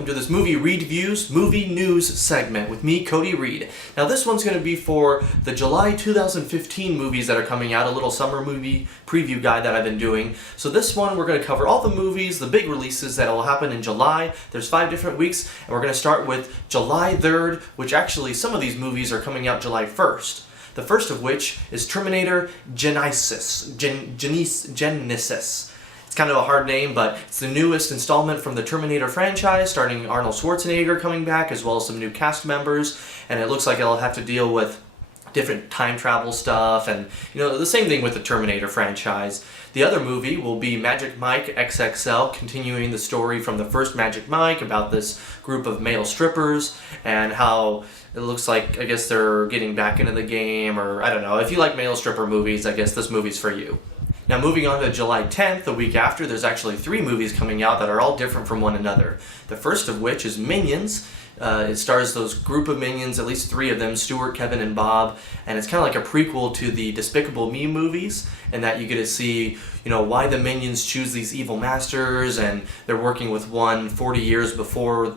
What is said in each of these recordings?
welcome to this Movie Reedviews movie news segment with me, Cody Reed. Now this one's going to be for the July 2015 movies that are coming out, a little summer movie preview guide that I've been doing. So this one we're going to cover all the movies, the big releases that will happen in July. There's 5 different weeks, and we're going to start with July 3rd, which actually some of these movies are coming out July 1st. The first of which is Terminator Genisys. It's kind of a hard name, but it's the newest installment from the Terminator franchise, starring Arnold Schwarzenegger coming back, as well as some new cast members, and it looks like it'll have to deal with different time travel stuff, and the same thing with the Terminator franchise. The other movie will be Magic Mike XXL, continuing the story from the first Magic Mike about this group of male strippers and how it looks like, I guess they're getting back into the game, or I don't know. If you like male stripper movies, I guess this movie's for you. Now moving on to July 10th, the week after, there's actually 3 movies coming out that are all different from one another. The first of which is Minions. It stars those group of Minions, at least 3 of them, Stuart, Kevin, and Bob, and it's kind of like a prequel to the Despicable Me movies, in that you get to see, why the Minions choose these evil masters, and they're working with one 40 years before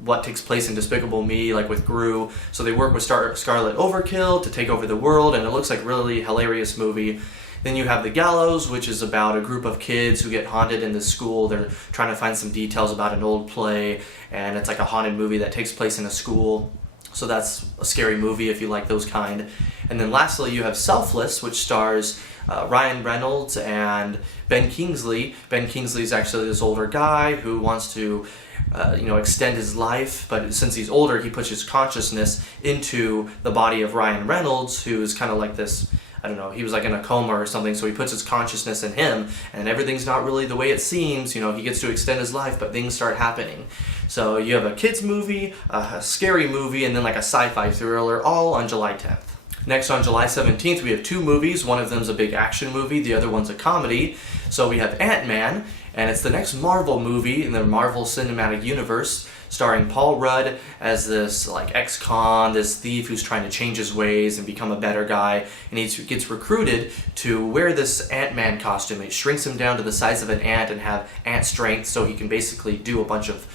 what takes place in Despicable Me, like with Gru. So they work with Scarlet Overkill to take over the world, and it looks like a really hilarious movie. Then you have The Gallows, which is about a group of kids who get haunted in this school. They're trying to find some details about an old play, and it's like a haunted movie that takes place in a school. So that's a scary movie if you like those kind. And then lastly, you have Selfless, which stars Ryan Reynolds and Ben Kingsley. Ben Kingsley is actually this older guy who wants to extend his life, but since he's older, he puts his consciousness into the body of Ryan Reynolds, who is kind of like this, I don't know, he was like in a coma or something, so he puts his consciousness in him, and everything's not really the way it seems. He gets to extend his life, but things start happening. So you have a kids movie, a scary movie, and then like a sci-fi thriller, all on July 10th. Next, on July 17th, we have 2 movies. One of them is a big action movie, the other one's a comedy. So we have Ant-Man, and it's the next Marvel movie in the Marvel Cinematic Universe, starring Paul Rudd as this ex-con, this thief who's trying to change his ways and become a better guy, and he gets recruited to wear this Ant-Man costume. It shrinks him down to the size of an ant and have ant strength, so he can basically do a bunch of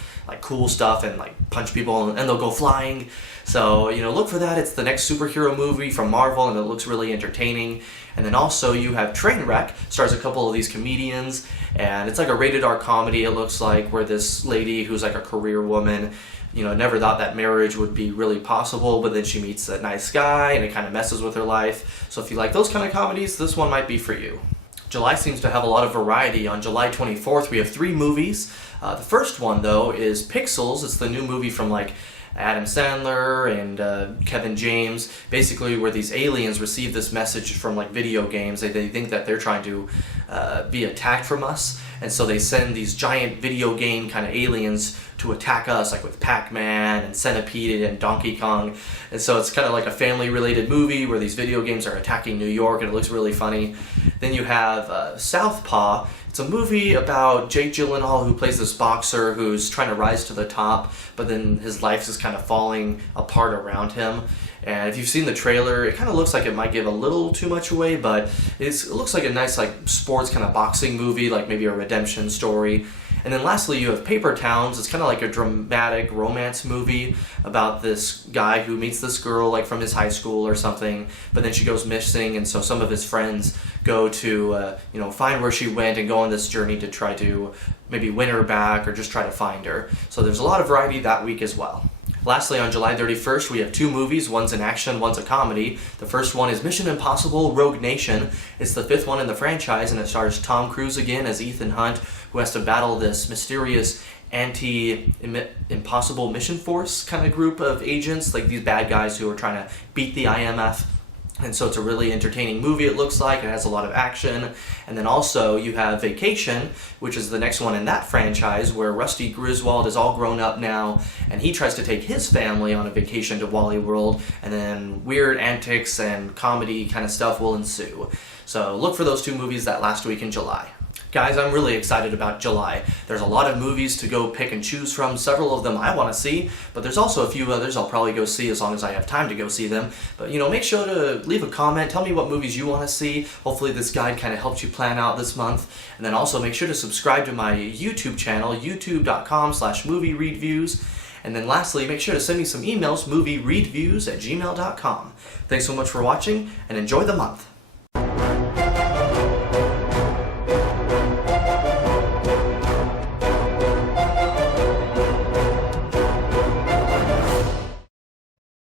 cool stuff and punch people, and they'll go flying. So look for that. It's the next superhero movie from Marvel, and it looks really entertaining. And then also you have Trainwreck, stars a couple of these comedians, and it's like a rated R comedy, it looks like, where this lady who's like a career woman, never thought that marriage would be really possible, but then she meets a nice guy and it kind of messes with her life. So if you like those kind of comedies, this one might be for you. July seems to have a lot of variety. On July 24th, we have 3 movies. The first one, though, is Pixels. It's the new movie from Adam Sandler and Kevin James, basically where these aliens receive this message from video games. They think that they're trying to be attacked from us, and so they send these giant video game kind of aliens to attack us, like with Pac-Man and Centipede and Donkey Kong. And so it's kind of like a family-related movie where these video games are attacking New York, and it looks really funny. Then you have Southpaw. It's a movie about Jake Gyllenhaal, who plays this boxer who's trying to rise to the top, but then his life is kind of falling apart around him. And if you've seen the trailer, it kind of looks like it might give a little too much away, but it looks like a nice sports kind of boxing movie, like maybe a redemption story. And then lastly, you have Paper Towns. It's kind of like a dramatic romance movie about this guy who meets this girl from his high school or something, but then she goes missing, and so some of his friends go to find where she went and go on this journey to try to maybe win her back or just try to find her. So there's a lot of variety that week as well. Lastly, on July 31st, we have 2 movies. One's an action, one's a comedy. The first one is Mission Impossible Rogue Nation. It's the 5th one in the franchise, and it stars Tom Cruise again as Ethan Hunt, who has to battle this mysterious anti-impossible mission force kind of group of agents, these bad guys who are trying to beat the IMF. And so it's a really entertaining movie, it looks like. It has a lot of action. And then also you have Vacation, which is the next one in that franchise, where Rusty Griswold is all grown up now, and he tries to take his family on a vacation to Wally World, and then weird antics and comedy kind of stuff will ensue. So look for those 2 movies that last week in July. Guys, I'm really excited about July. There's a lot of movies to go pick and choose from. Several of them I want to see, but there's also a few others I'll probably go see as long as I have time to go see them. But make sure to leave a comment. Tell me what movies you want to see. Hopefully this guide kind of helps you plan out this month. And then also make sure to subscribe to my YouTube channel, youtube.com/moviereedviews. And then lastly, make sure to send me some emails, moviereedviews@gmail.com. Thanks so much for watching, and enjoy the month.